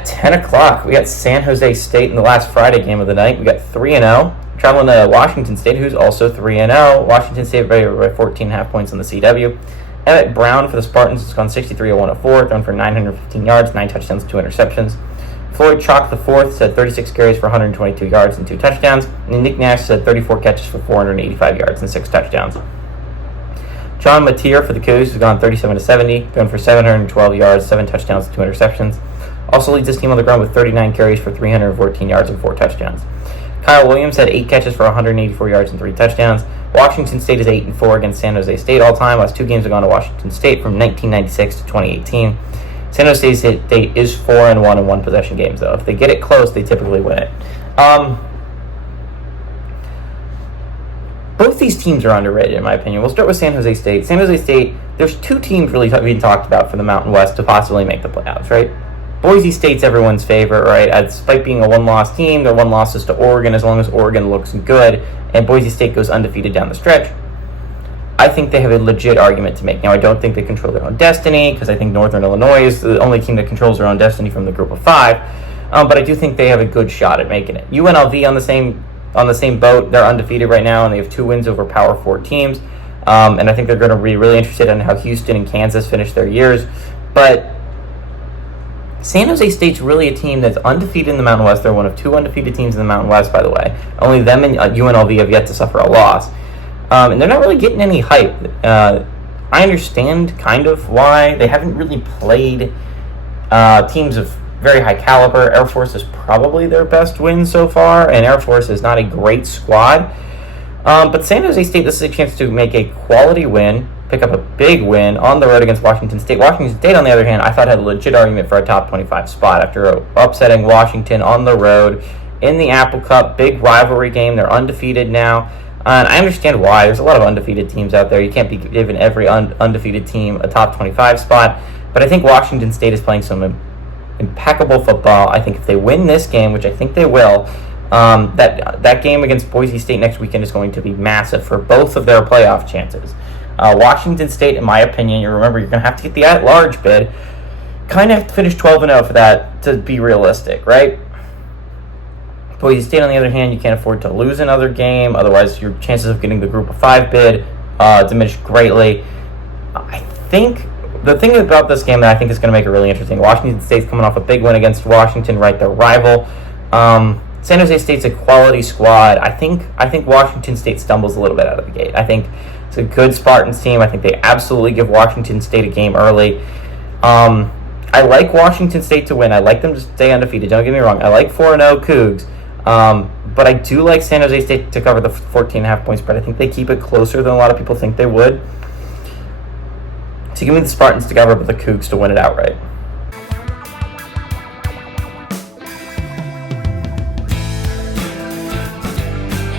At 10 o'clock, we got San Jose State in the last Friday game of the night. We got 3-0. Traveling to Washington State, who's also 3-0. Washington State by 14.5 points on the CW. Emmett Brown for the Spartans has gone 63-104, thrown for 915 yards, 9 touchdowns, 2 interceptions. Floyd Chalk IV had 36 carries for 122 yards and 2 touchdowns. And Nick Nash had 34 catches for 485 yards and 6 touchdowns. John Mateer for the Cougs has gone 37-70, thrown for 712 yards, 7 touchdowns, 2 interceptions. Also leads his team on the ground with 39 carries for 314 yards and 4 touchdowns. Kyle Williams had 8 catches for 184 yards and 3 touchdowns. Washington State is 8-4 against San Jose State all time. Last 2 games have gone to Washington State from 1996 to 2018. San Jose State is 4-1 in one possession games, though. If they get it close, they typically win it. Both these teams are underrated, in my opinion. We'll start with San Jose State. San Jose State, there's 2 teams really being talked about for the Mountain West to possibly make the playoffs, right? Boise State's everyone's favorite, right? Despite being a one-loss team, their one loss is to Oregon as long as Oregon looks good, and Boise State goes undefeated down the stretch. I think they have a legit argument to make. Now, I don't think they control their own destiny, because I think Northern Illinois is the only team that controls their own destiny from the group of 5, but I do think they have a good shot at making it. UNLV on the same boat. They're undefeated right now, and they have 2 wins over Power 4 teams, and I think they're going to be really interested in how Houston and Kansas finish their years, but San Jose State's really a team that's undefeated in the Mountain West. They're one of 2 undefeated teams in the Mountain West, by the way. Only them and UNLV have yet to suffer a loss. And they're not really getting any hype. I understand kind of why. They haven't really played teams of very high caliber. Air Force is probably their best win so far, and Air Force is not a great squad. But San Jose State, this is a chance to make a quality win, pick up a big win on the road against Washington State. Washington State, on the other hand, I thought had a legit argument for a top 25 spot after upsetting Washington on the road in the Apple Cup. Big rivalry game. They're undefeated now. And I understand why. There's a lot of undefeated teams out there. You can't be giving every undefeated team a top 25 spot. But I think Washington State is playing some impeccable football. I think if they win this game, which I think they will, that game against Boise State next weekend is going to be massive for both of their playoff chances. Washington State, in my opinion, you're going to have to get the at-large bid. Kind of have to finish 12-0 for that to be realistic, right? Boise State, on the other hand, you can't afford to lose another game. Otherwise, your chances of getting the Group of 5 bid diminish greatly. I think the thing about this game that I think is going to make it really interesting, Washington State's coming off a big win against Washington, right, their rival. San Jose State's a quality squad. I think Washington State stumbles a little bit out of the gate. I think it's a good Spartans team. I think they absolutely give Washington State a game early. I like Washington State to win. I like them to stay undefeated. Don't get me wrong. I like 4-0 Cougs. But I do like San Jose State to cover the 14.5 point spread. I think they keep it closer than a lot of people think they would. So give me the Spartans to cover, but the Cougs to win it outright.